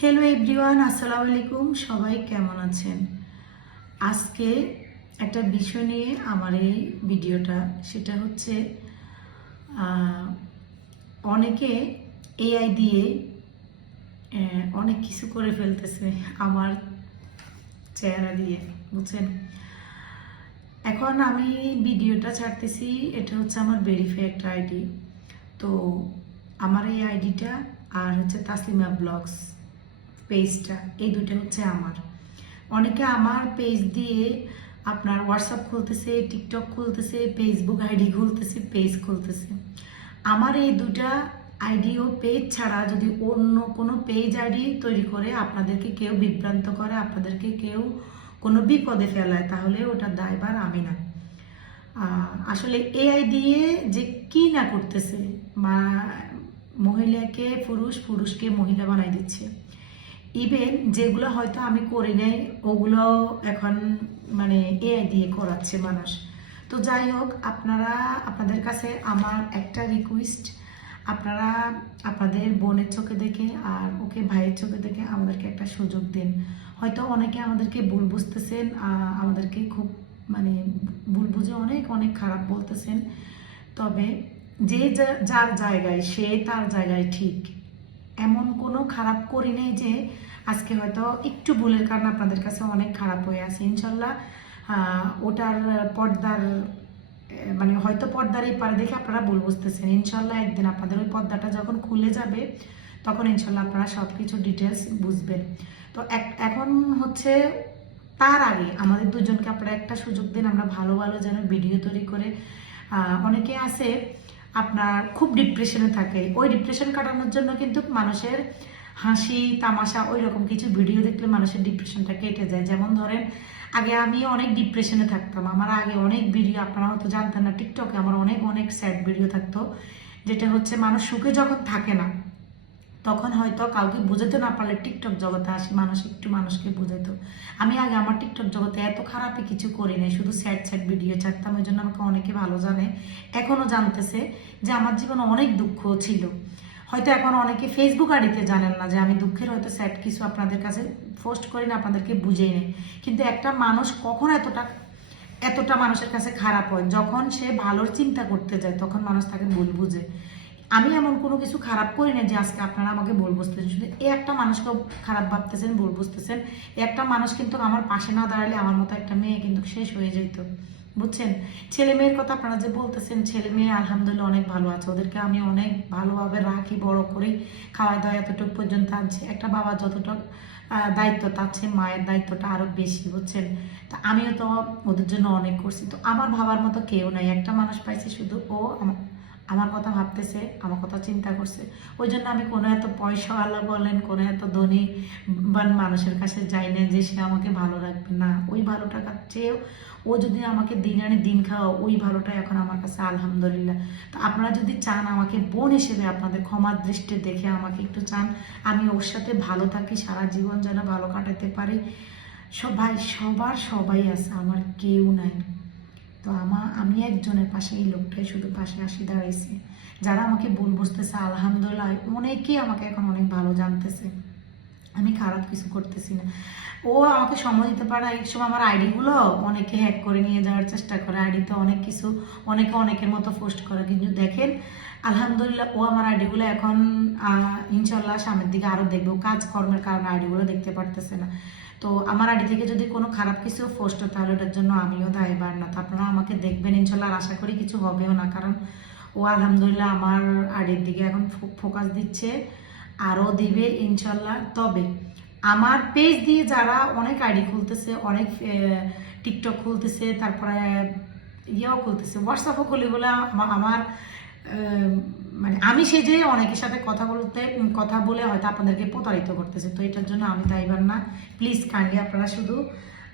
Hello everyone আসসালামু আলাইকুম। সবাই কেমন আছেন? আজকে একটা বিষয় নিয়ে আমার এই ভিডিওটা, সেটা হচ্ছে অনেকে এআই দিয়ে অনেক কিছু করে ফেলতেছে আমার চেহারা দিয়ে, বুঝছেন? এখন আমি ভিডিওটা ছাড়তেছি, এটা হচ্ছে আমার ভেরিফাই একটা আইডি তো আমার এই আইডিটা আর হচ্ছে তাসলিমা ব্লগস। পেজটা এই দুটো হচ্ছে আমার। অনেকে আমার পেজ দিয়ে আপনার হোয়াটসঅ্যাপ খুলতেছে টিকটক খুলতেছে ফেসবুক আইডি খুলতেছে পেজ খুলতেছে। আমার এই দুটা আইডি ও পেজ ছাড়া যদি অন্য কোনো পেজ আইডি তৈরি করে, আপনাদেরকে কেউ বিভ্রান্ত করে, আপনাদেরকে কেউ কোনো বিপদে ফেলায়, তাহলে ওটা দায়বার আমি না। আসলে এআই দিয়ে যে কি না করতেছে বা মহিলাকে পুরুষ, পুরুষকে মহিলা বানাই দিচ্ছে। ইভেন যেগুলো হয়তো আমি করি নাই, ওগুলো এখন মানে এআই দিয়ে করাচ্ছে মানুষ। তো যাই হোক, আপনারা, আপনাদের কাছে আমার একটা রিকোয়েস্ট আপনারা আপনাদের বোনের চোখে দেখে আর ওকে ভাইয়ের চোখে দেখে আমাদেরকে একটা সুযোগ দিন। হয়তো অনেকে আমাদেরকে ভুল বুঝতেছেন আমাদেরকে খুব মানে ভুল বুঝে অনেক অনেক খারাপ বলতেছেন। তবে যে, যার জায়গায়, সে তার জায়গায় ঠিক। এমন কোনো খারাপ করি নাই যে আজকে হয়তো একটু ভুলের কারণে আপনাদের কাছে অনেক খারাপ হয়ে আছে। ইনশাল্লাহ ওটার পর্দার মানে হয়তো পর্দার এই পারে দেখে আপনারা ভুল বুঝতেছেন। ইনশাল্লাহ একদিন আপনাদের ওই পর্দাটা যখন খুলে যাবে, তখন ইনশাল্লাহ আপনারা সব কিছু ডিটেলস বুঝবেন। তো এখন হচ্ছে তার আগে আমাদের দুজনকে আপনারা একটা সুযোগ দিন, আমরা ভালো ভালো যেন ভিডিও তৈরি করে অনেকে আছে আপনার খুব ডিপ্রেশনে থাকে। ওই ডিপ্রেশন কাটানোর জন্য কিন্তু মানুষের হাসি, তামাশা ওই রকম কিছু ভিডিও দেখলে মানুষের ডিপ্রেশনটা কেটে যায়। যেমন ধরেন, আগে আমি অনেক ডিপ্রেশনে থাকতাম। আমার আগে অনেক ভিডিও আপনারা হয়তো জানতেন না টিকটকে আমার অনেক অনেক স্যাড ভিডিও থাকতো। যেটা হচ্ছে, মানুষ সুখে যখন থাকে না, তখন হয়তো কাউকে বোঝাতে না পারলে টিকটক জগতে আসি, মানুষ একটু মানুষকে বোঝাতো আমি আগে আমার টিকটক জগতে এত খারাপই কিছু করি নাই, শুধু স্যাড স্যাড ভিডিও ছাড়তাম ওই জন্য আমাকে অনেকে ভালো জানে। এখনও জানতেছে যে আমার জীবনে অনেক দুঃখ ছিল। হয়তো এখন অনেকে ফেসবুক আইডিতে জানেন না যে আমি দুঃখের হয়তো স্যাড কিছু আপনাদের কাছে পোস্ট করি না, আপনাদেরকে বুঝিয়ে নেই। কিন্তু একটা মানুষ কখন এতটা এতটা মানুষের কাছে খারাপ হয়? যখন সে ভালোর চিন্তা করতে যায়, তখন মানুষ তাকে ভুল বুঝে। আমি এমন কোনো কিছু খারাপ করি না যে আজকে আপনারা আমাকে ভুল বুঝতেছেন। শুধু এ একটা মানুষকে খারাপ ভাবতেছেন, ভুল বুঝতেছেন। একটা মানুষ কিন্তু আমার পাশে না দাঁড়ালে আমার মতো একটা মেয়ে কিন্তু শেষ হয়ে যেত। বুঝছেন? ছেলে মেয়ের কথা আপনারা যে বলতেছেন, ছেলে মেয়ে আলহামদুলিল্লাহ অনেক ভালো আছে। ওদেরকে আমি অনেক ভালোভাবে রাখি, বড় করি। খাওয়া দাওয়া এতটুকু পর্যন্ত আনছি। একটা বাবা যতটুকু দায়িত্ব তার চেয়ে মায়ের দায়িত্বটা আরও বেশি, বুঝছেন? তা আমিও তো ওদের জন্য অনেক করছি। তো আমার ভাবার মতো কেউ নাই। একটা মানুষ পাইছি শুধু ও আমার আমার কথা ভাবতেছে, আমার কথা চিন্তা করছে। ওই জন্য আমি কোনো এত পয়সাওয়ালা বলেন, কোনো এত ধনী বান মানুষের কাছে যাই না যে সে আমাকে ভালো রাখবে না। ওই ভালো টাকার চেয়েও ও যদি আমাকে দিন আনে দিন খাওয়া ওই ভালোটা এখন আমার কাছে আলহামদুলিল্লাহ। তো আপনারা যদি চান আমাকে বোন হিসেবে আপনাদের ক্ষমার দৃষ্টি দেখে আমাকে একটু চান, আমি ওর সাথে ভালো থাকি, সারা জীবন যেন ভালো কাটাতে পারি। সবাই, সবার সবাই আছে, আমার কেউ নাই। তো আমার আমি একজনের পাশে, এই লোকটাই শুধু পাশে আসি, দাঁড়াইছি। যারা আমাকে ভুল বুঝতেছে, আলহামদুলিল্লাহ, অনেকেই আমাকে এখন অনেক ভালো জানতেছে। আমি খারাপ কিছু করতেছি না। ও আমাকে সময় দিতে পারে এক সময় আমার আইডিগুলো অনেকে হ্যাক করে নিয়ে যাওয়ার চেষ্টা করে। আইডিতে অনেক কিছু, অনেকে অনেকের মতো পোস্ট করে। কিন্তু দেখেন, আলহামদুলিল্লাহ, ও আমার আইডিগুলো এখন ইনশাল্লাহ সামনের দিকে আরও দেখবে। ও কাজকর্মের কারণে আইডিগুলো দেখতে পারতেছে না। তো আমার আইডি থেকে যদি কোনো খারাপ কিছু পোস্ট হয়, তাহলে ওটার জন্য আমিও দায়বার না তো আমাকে দেখবেন ইনশাল্লাহ, আর আশা করি কিছু হবেও না। কারণ ও আলহামদুলিল্লাহ আমার আইডির দিকে এখন ফোকাস দিচ্ছে, আরও দিবে ইনশাল্লাহ। তবে আমার পেজ দিয়ে যারা অনেক আইডি খুলতেছে, অনেক টিকটক খুলতেছে, তারপরে ইয়েও খুলতেছে হোয়াটসঅ্যাপও খুলে বলে আমার মানে আমি সে যে অনেকের সাথে কথা বলতে কথা বলে হয়তো আপনাদেরকে প্রতারিত করতেছে। তো এটার জন্য আমি দায়বার না। প্লিজ কাইন্ডলি আপনারা শুধু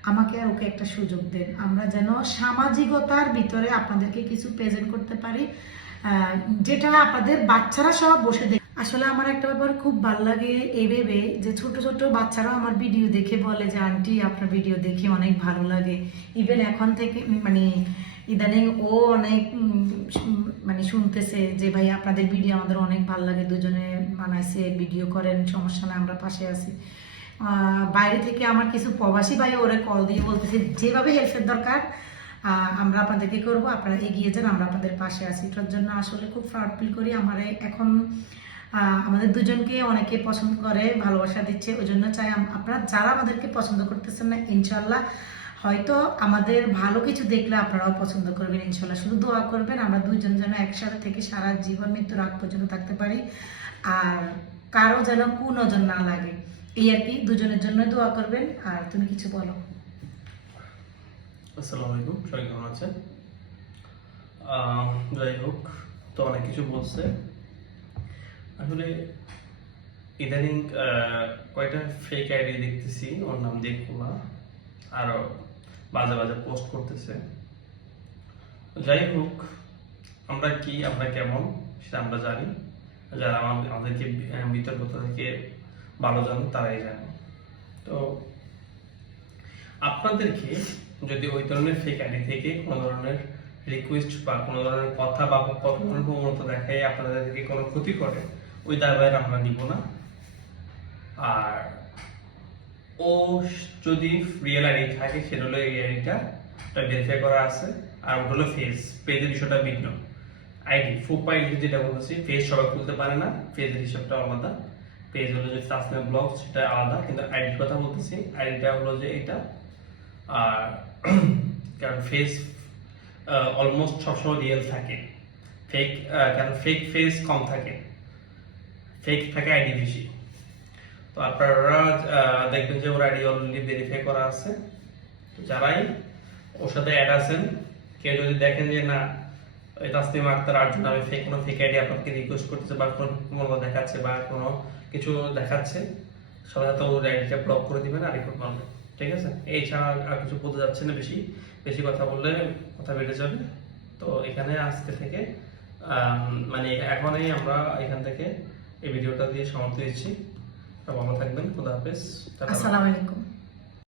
আমাকে আর ওকে একটা সুযোগ দেন। আমরা যেন সামাজিকতার ভিতরে আপনাদেরকে কিছু প্রেজেন্ট করতে পারি যেটা আপনাদের বাচ্চারা সব বসে দেখ। আসলে আমার একটা ব্যাপার খুব ভালো লাগে এই ভেবে যে ছোট ছোট বাচ্চারাও আমার ভিডিও দেখে বলে যে, আন্টি, আপনার ভিডিও দেখে অনেক ভালো লাগে। ইভেন এখন থেকে মানে ইদানিং ও অনেক মানে শুনতেছে যে, ভাই, আপনাদের ভিডিও আমাদের অনেক ভালো লাগে, দুজনে মানাইছে ভিডিও করেন, সমস্যা না আমরা পাশে আছি। বাইরে থেকে আমার কিছু প্রবাসী ভাই ওরে কল দিয়ে বলতেছে, যেভাবে হেল্পের দরকার আমরা আপনাদেরকে করব, আপনারা এগিয়ে যান, আমরা আপনাদের পাশে আছি। এটার জন্য আসলে খুব প্রাউড ফিল করি। আমার এখন আমাদের দুজনকে অনেকে পছন্দ করে, ভালোবাসা দিচ্ছে ওই জন্য চাই আপনারা যারা আমাদেরকে পছন্দ করতেছেন না ইনশাল্লাহ হয়তো আমাদের ভালো কিছু দেখলে আপনারাও পছন্দ করবেন ইনশাল্লাহ শুধু দোয়া করবেন, আমরা দুজন যেন একসাথে থেকে সারা জীবন মৃত্যুর আগ পর্যন্ত থাকতে পারি। আর কারও যেন কুনজর না লাগে। এই আর কি দুজনের জন্য দোয়া করবেন। আর তুমি কিছু বলো। আসসালামু আলাইকুম সবাই কেমন আছেন? যাই হোক তো অনেক কিছু বলছে। আসলে ইদানিং কয়টা ফেক আইডি দেখতেছি ওর নাম দিয়ে খোলা। আরও বাজে বাজে পোস্ট করতেছে। যাই হোক আমরা কি আমরা কেমন সেটা আমরা জানি। যারা আমাদেরকে আহ, বিতর্কতা থেকে ভালো জানে, তারাই জানে। তো আপনাদেরকে যদি ওই ধরনের ফেক আইডি থেকে কোনো ধরনের রিকোয়েস্ট বা কোনো ধরনের কথা বা কোনো প্রবণতা দেখায় আপনাদেরকে কোনো ক্ষতি করে, ওই দায়ভার আমরা নিব না। আর ও যদি রিয়েল আইডি থাকে সেটা হলো এই আইডিটা ভেরিফাই করা আছে। আর ওটা হলো ফেস পেজের বিষয়টা ভিন্ন। আইডি প্রোফাইল যেটা বলছি ফেস সবাই খুলতে পারে না পেজের হিসাবটা আলাদা। পেজ হলো যে সাসমেন্ট ব্লগ সেটা আলাদা, কিন্তু আইডির কথা বলতেছি। আইডিটা হলো যে এটা। আর কারণ ফেস অলমোস্ট সবসময় রিয়েল থাকে। ফেক কারণ ফেক ফেস কম থাকে। ফেক থাকে আইডি বেশি। তো আপনারা দেখবেন যে ওর আইডি অলরেডি ভেরিফাই করা আছে। তো যারাই ওর সাথে অ্যাড আছেন, কেউ যদি দেখেন যে না ওই তাসলিম আক্তার আর্জুন আমি ফেক কোনো ফেক আইডি আপনাকে রিকোয়েস্ট করতেছে বা কোনো দেখাচ্ছে বা কোনো কিছু দেখাচ্ছে। সবাই তো ওর আইডিটা ব্লক করে দিবেন আর রিপোর্ট মারবেন ঠিক আছে? এই ছাড়া আর কিছু বলতে যাচ্ছে না বেশি। বেশি কথা বললে কথা বেড়ে যাবে। তো এখানে আজকে থেকে মানে এখনই আমরা এখান থেকে এই ভিডিওটা দিয়ে সমাপ্তি দিচ্ছি। ভালো থাকবেন। খুদা হাফেজ। আসসালামু আলাইকুম।